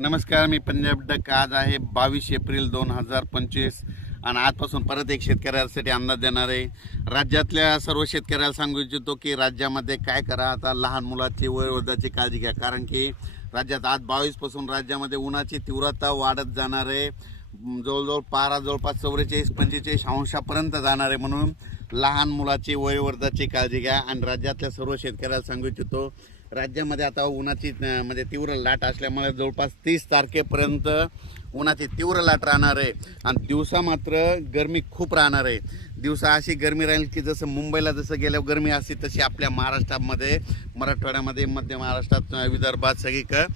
नमस्कार, मी पंजाब डक. आज आहे 22 एप्रिल 2025 आणि आजपासून परत एक शेतकऱ्यांसाठी अंदाज देणार आहे. राज्यातल्या सर्व शेतकऱ्याला सांगू इच्छितो की राज्यामध्ये काय करा. आता लहान मुलाची वयोवृद्धाची काळजी घ्या, कारण की राज्यात आज 22 पासून राज्यामध्ये उन्हाची तीव्रता वाढत जाणार आहे. जवळजवळ पारा जवळपास 44-45 अंशापर्यंत जाणार आहे. म्हणून लहान मुलाची वयोवृद्धाची काळजी घ्या. आणि राज्यातल्या सर्व शेतकऱ्याला सांगू इच्छितो, राज्यामध्ये आता उन्हाची म्हणजे तीव्र लाट असल्यामुळे जवळपास 30 तारखेपर्यंत उन्हाची तीव्र लाट राहणार आहे. आणि दिवसा मात्र गरमी खूप राहणार आहे. दिवसा अशी गरमी राहील की जसं मुंबईला जसं गेल्यावर गरमी असते तशी आपल्या महाराष्ट्रामध्ये, मराठवाड्यामध्ये, मध्य महाराष्ट्रात, विदर्भात सगळीकडं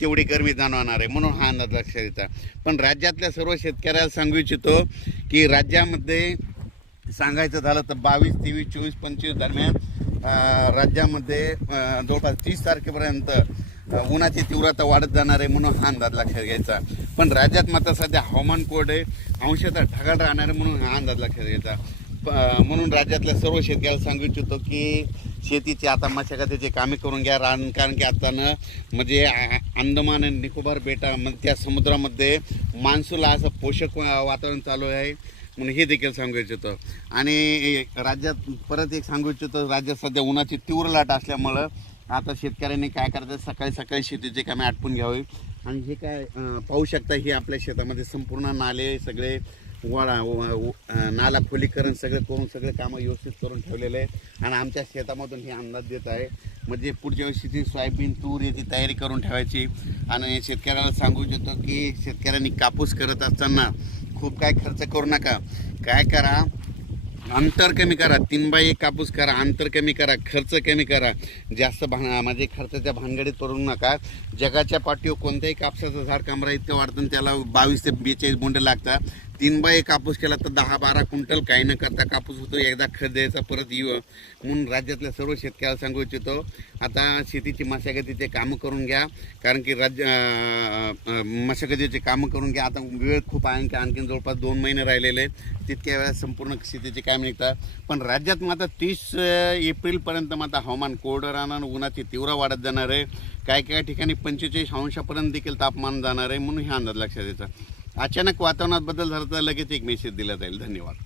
तेवढी गरमी जाणवणार आहे. म्हणून हा अंदाज लक्षात घ्यायचा. पण राज्यातल्या सर्व शेतकऱ्याला सांगू इच्छितो की राज्यामध्ये सांगायचं झालं तर 22, 23, 24, 25 दरम्यान राज्यामध्ये जवळपास 30 तारखेपर्यंत उन्हाची तीव्रता वाढत जाणार आहे. म्हणून हा अंदाज लक्षात घ्यायचा. पण राज्यात मात्र सध्या हवामान कोरडे अंशतः ढगाळ राहणार आहे. म्हणून हा अंदाज लक्षात घ्यायचा. म्हणून राज्यातल्या सर्व शेतकऱ्याला सांगू इच्छितो की शेतीची आता मशागतीची कामे करून घ्या. कारण की आता म्हणजे अंदमान आणि निकोबार बेटा त्या समुद्रामध्ये मान्सूनला असं पोषक वातावरण चालू आहे. म्हणून हे देखील सांगू इच्छितो. आणि राज्यात परत एक सांगू इच्छितो, राज्यात सध्या उन्हाची तीव्र लाट असल्यामुळं आता शेतकऱ्यांनी काय करायचं, सकाळी सकाळी शेतीचे कामे आटपून घ्यावे. आणि हे काय पाहू शकता, हे आपल्या शेतामध्ये संपूर्ण नाले सगळे नाला खोलीकरण सगळं करून सगळे कामं व्यवस्थित करून ठेवलेले आहे. आणि आमच्या शेतामधून हे अंदाज देत आहे. म्हणजे पुढच्या वर्षीची सोयाबीन, तूर याची तयारी करून ठेवायची. आणि शेतकऱ्याला सांगू इच्छितो की शेतकऱ्यांनी कापूस करत असताना खूप काय खर्च करू नका. काय करा, अंतर कमी करा. 3x1 कापूस करा, अंतर कमी करा, खर्च कमी करा. जास्त म्हणजे खर्चाच्या भानगडीत पडू नका. जगाच्या पाठीवर कोणत्याही कापसाचं झाड कमरा इतकं वाढतं, त्याला 22 ते 42 बोंडे लागतात. 3x1 कापूस केला तर 10-12 क्विंटल काही न करता कापूस होतो. एकदा खत द्यायचा, परत येऊ. म्हणून राज्यातल्या सर्व शेतकऱ्याला सांगू इच्छितो, आता शेतीची मशागतीचे कामं करून घ्या. कारण की मशागतीचे कामं करून घ्या. आता वेळ खूप आहे, आणखी जवळपास 2 महिने राहिलेले आहेत. तितक्या वेळात संपूर्ण शेतीचे कामे निघतात. पण राज्यात मात्र 30 एप्रिलपर्यंत मात्र हवामान कोरडं राहणार. उन्हाची तीव्र वाढत जाणार आहे. काही ठिकाणी 45 अंशापर्यंत देखील तापमान जाणार आहे. म्हणून हे अंदाज लक्षात द्यायचा. अचानक वातावरणात बदल झाला तर लगेच एक मेसेज दिला जाईल. धन्यवाद.